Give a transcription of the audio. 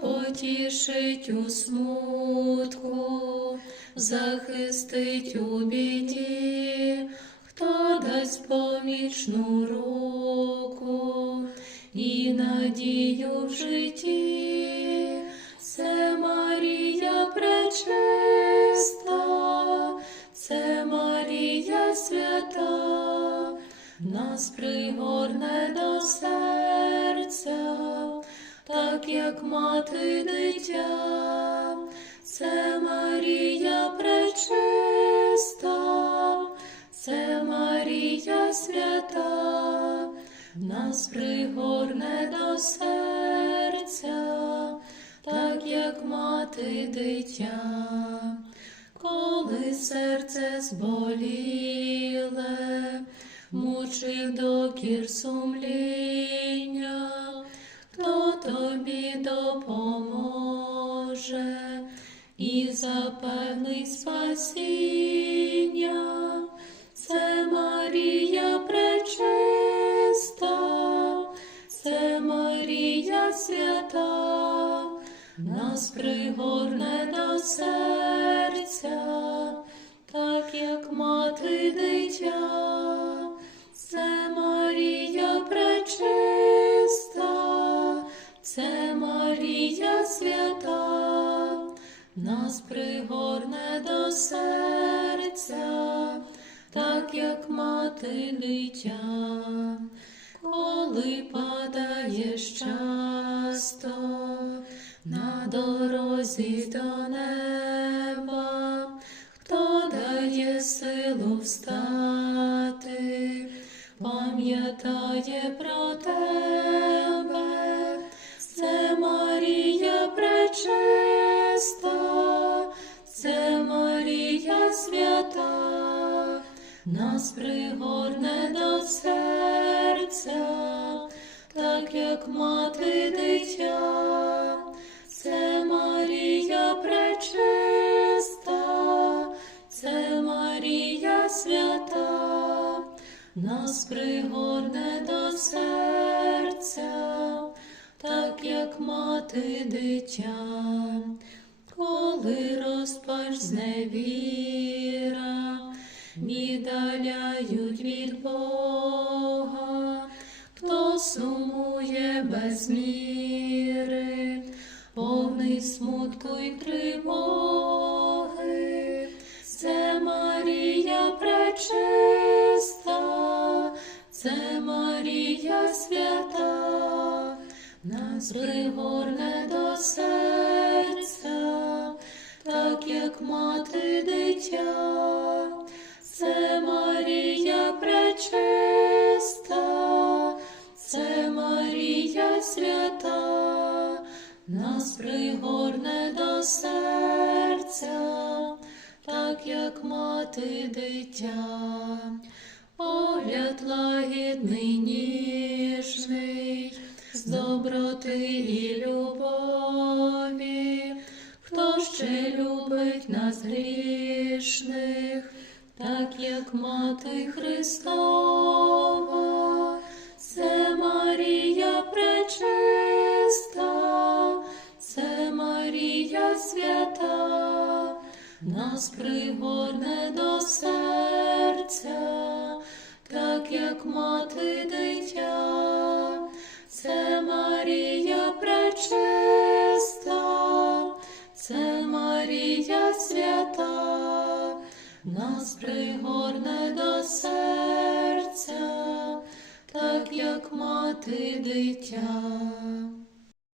потішить у смутку, захистить у біді, хто дасть помічну руку і надію в житті, це Марія пречиста, це Марія свята, нас пригорне до серця, так як мати дитя, це Марія пречиста, це Марія свята, нас пригорне до серця, так як мати дитя, коли серце зболіле, мучить докір сумління, хто тобі допоможе і запевнить спасіння, це Марія пречиста, це Марія свята, нас пригорне до серця, Марія свята, нас пригорне до серця, так як мати дитя, коли падаєш часто на дорозі до неба, хто дає силу встати, пам'ятає про тебе, нас пригорне до серця, так як мати дитя, це Марія пречиста, це Марія свята, нас пригорне до серця, так як мати дитя, коли розпач зневіра, віддаляють від Бога, хто сумує без міри, повний смутку й тривоги, це Марія пречиста, це Марія свята, нас пригорне до серця, так як мати дитя, нас пригорне до серця, так як мати дитя, погляд лагідний ніжний, з доброти і любові, хто ще любить нас грішних, так як мати Христова, це Марія свята, нас пригорне до серця, так як мати дитя, це Марія пречиста, це Марія свята, нас пригорне до серця, так як мати дитя.